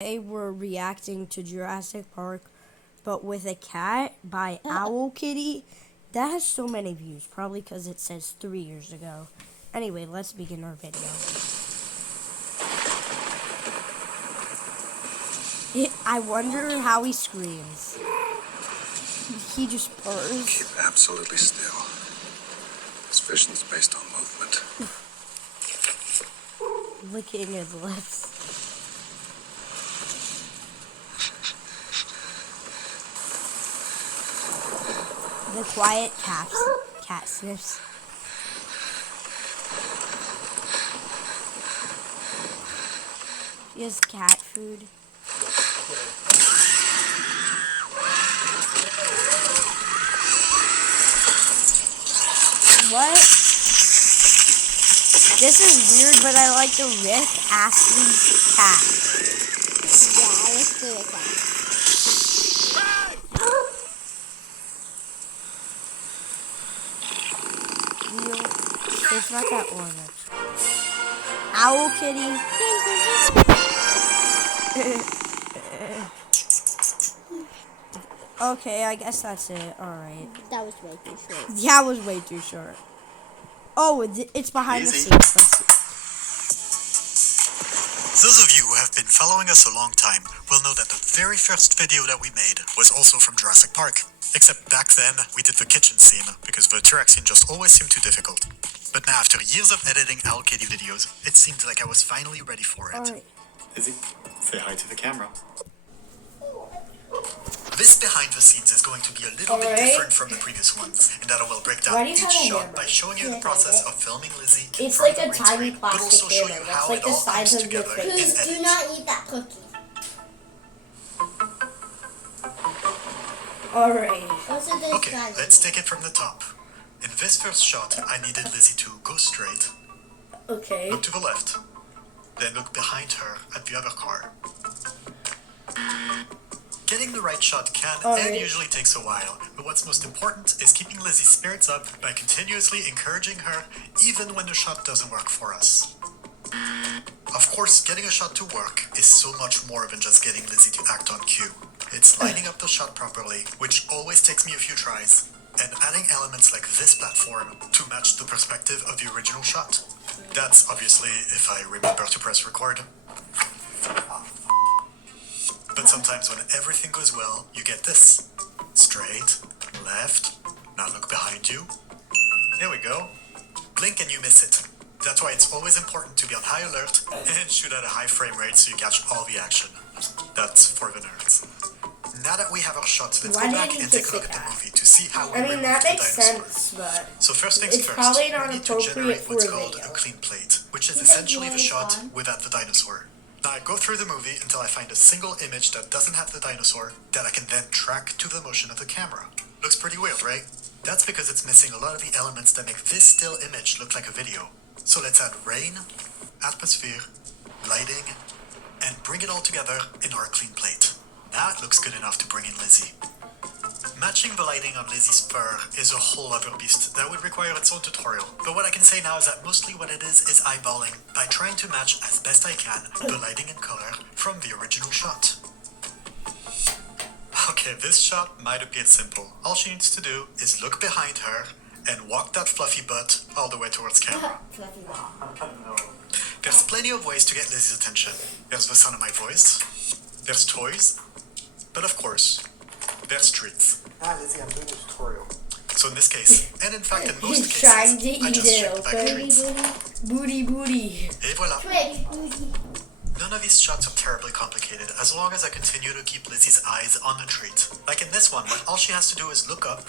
Today we're reacting to Jurassic Park, but with a cat by Owl Kitty. That has so many views, probably because it says 3 years ago. Anyway, let's begin our video. I wonder how he screams. He just purrs. Keep absolutely still. This vision is based on movement. Licking his lips. The quiet cat sniffs. He has cat food. What? This is weird, but I like the Rick Astley's cat. Yeah, let's do it then. It's not that one. Owl Kitty. Okay, I guess that's it. Alright. That was way too short. Yeah, it was way too short. Oh, it's behind the scenes. Let's see. Those of you who have been following us a long time will know that the very first video that we made was also from Jurassic Park. Except back then, we did the kitchen scene, because the T-Rex scene just always seemed too difficult. But now, after years of editing Owl Kitty videos, it seemed like I was finally ready for it. Alright. Izzy, say hi to the camera. This behind the scenes is going to be a little bit different from the previous ones, in that I will break down each shot by showing you the process of filming Lizzie in It's front like of the a green tiny screen, but also plastic show camera. you That's how like it the all size comes of your together in face. Please do edit. not eat that cookie. Alright. Also, there's Okay, let's take it from the top. In this first shot, I needed Lizzie to go straight, Okay. look to the left, then look behind her at the other car. Getting the right shot can and usually takes a while, but what's most important is keeping Lizzie's spirits up by continuously encouraging her even when the shot doesn't work for us. Of course, getting a shot to work is so much more than just getting Lizzie to act on cue. It's lining up the shot properly, which always takes me a few tries, and adding elements like this platform to match the perspective of the original shot. That's obviously if I remember to press record. But sometimes when everything goes well, you get this. Straight, left, now look behind you. There we go. Blink and you miss it. That's why it's always important to be on high alert and shoot at a high frame rate so you catch all the action. That's for the nerds. Now that we have our shots, let's go back and take a look at the movie to see how we removed that the makes dinosaur. sense, but So first things it's first, probably not we need to appropriate generate for what's a called video. a clean plate, which is You essentially think the yours shot fun? without the dinosaur. Now I go through the movie until I find a single image that doesn't have the dinosaur that I can then track to the motion of the camera. Looks pretty weird, right? That's because it's missing a lot of the elements that make this still image look like a video. So let's add rain, atmosphere, lighting, and bring it all together in our clean plate. Now it looks good enough to bring in Lizzie. Matching the lighting on Lizzie's fur is a whole other beast that would require its own tutorial, but what I can say now is that mostly what it is eyeballing by trying to match as best I can the lighting and color from the original shot. Okay, this shot might appear simple. All she needs to do is look behind her and walk that fluffy butt all the way towards camera. There's plenty of ways to get Lizzie's attention. There's the sound of my voice, there's toys, but of course, there's treats. Hi Lizzie, I'm doing a tutorial. So in this case, and in fact in most He's trying cases, to I eat just it, check the bag of okay? treats. Booty. Et voilà. Twig. None of these shots are terribly complicated, as long as I continue to keep Lizzie's eyes on the treat. Like in this one, where all she has to do is look up.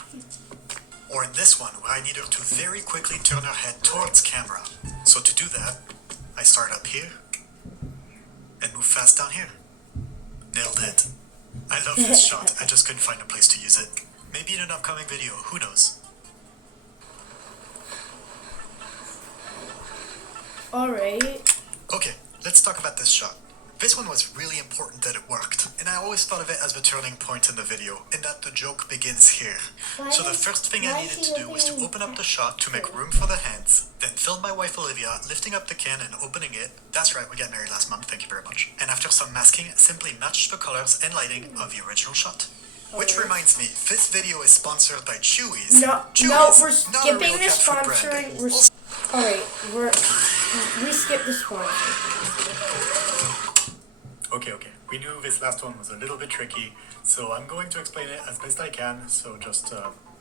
Or in this one, where I need her to very quickly turn her head towards camera. So to do that, I start up here, and move fast down here. Nailed it. I love this shot, I just couldn't find a place to use it. Maybe in an upcoming video, who knows? Alright. Okay, let's talk about this shot. This one was really important that it worked, and I always thought of it as the turning point in the video, in that the joke begins here. So the first thing I needed to do was to open up the shot to make room for the hands, then film my wife Olivia lifting up the can and opening it. That's right, we got married last month, thank you very much. And after some masking, simply matched the colors and lighting of the original shot. Which reminds me, this video is sponsored by Chewy's. No, Chewy's, we're not a real skipping the cat food brand. sponsoring. Alright, we skipped the sponsor. Okay. We knew this last one was a little bit tricky, so I'm going to explain it as best I can, so just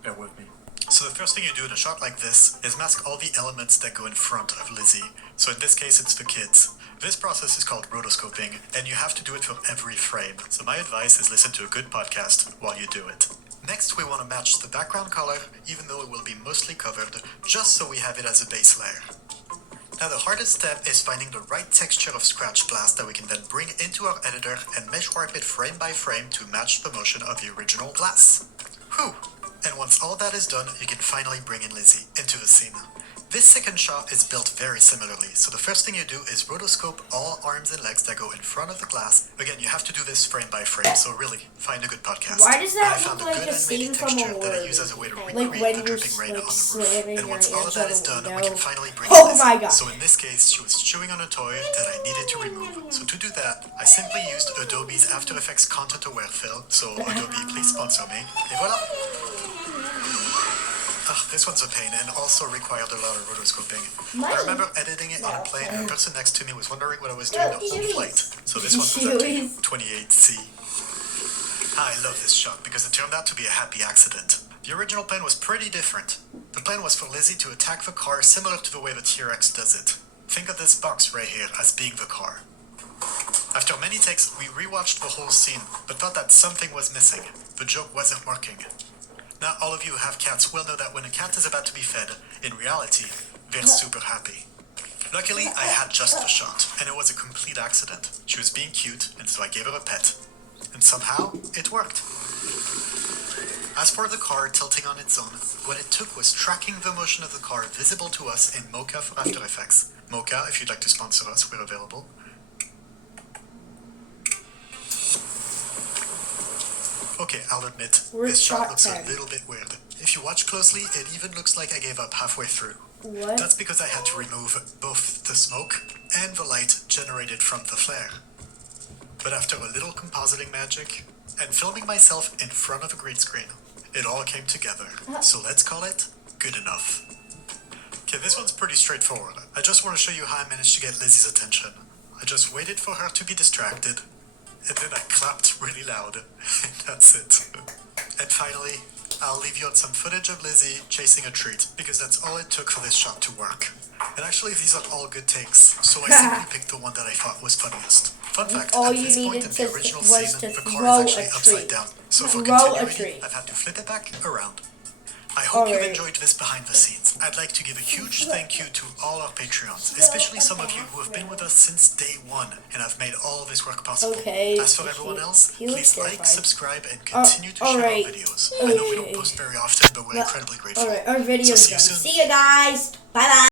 bear with me. So the first thing you do in a shot like this is mask all the elements that go in front of Lizzie. So in this case, it's the kids. This process is called rotoscoping, and you have to do it for every frame. So my advice is listen to a good podcast while you do it. Next, we want to match the background color, even though it will be mostly covered, just so we have it as a base layer. Now the hardest step is finding the right texture of scratch blast that we can then bring into our editor and mesh warp it frame by frame to match the motion of the original glass. Whew! And once all that is done, you can finally bring in Lizzie into the scene. This second shot is built very similarly, so the first thing you do is rotoscope all arms and legs that go in front of the glass. Again, you have to do this frame by frame, so really, find a good podcast. Why does that I found look a like good a scene animated from a texture that I horror use as a way to movie? recreate Like when the you're dripping rain like on the slamming roof. And your once all of hands that on is a done, we window. can finally bring Oh in my Lizzie. God. So in this case, she was chewing on a toy that I needed to remove. So to do that, I simply used Adobe's After Effects Content Aware fill. So Adobe, please sponsor me. Et voilà! This one's a pain and also required a lot of rotoscoping. I remember editing it on a plane and the person next to me was wondering what I was doing the whole flight. So this one was at 28C. I love this shot because it turned out to be a happy accident. The original plan was pretty different. The plan was for Lizzie to attack the car similar to the way the T-Rex does it. Think of this box right here as being the car. After many takes, we rewatched the whole scene, but thought that something was missing. The joke wasn't working. Now, all of you who have cats will know that when a cat is about to be fed, in reality, they're super happy. Luckily, I had just the shot, and it was a complete accident. She was being cute, and so I gave her a pet. And somehow, it worked. As for the car tilting on its own, what it took was tracking the motion of the car visible to us in Mocha for After Effects. Mocha, if you'd like to sponsor us, we're available. Okay, I'll admit, this shot looks a little bit weird. If you watch closely, it even looks like I gave up halfway through. What? That's because I had to remove both the smoke and the light generated from the flare. But after a little compositing magic, and filming myself in front of a green screen, it all came together. So let's call it good enough. Okay, this one's pretty straightforward. I just want to show you how I managed to get Lizzie's attention. I just waited for her to be distracted, and then I clapped really loud, and that's it. And finally, I'll leave you on some footage of Lizzie chasing a treat, because that's all it took for this shot to work. And actually, these are all good takes, so I simply picked the one that I thought was funniest. Fun fact, All at you this point needed in to the original was scene, to the car throw is a actually upside treat. down. So for Throw a continuity, treat. I've had to flip it back around. I hope you've Alright. enjoyed this behind the scenes. I'd like to give a huge thank you to all our Patreons, especially some of you who have been with us since day one and have made all this work possible. Okay, As for everyone else, he looks please like, terrified. subscribe, and continue to share our alright. videos. I know we don't Okay. post very often, but we're incredibly grateful. Alright, our video's So see you done. soon. See you guys. Bye bye.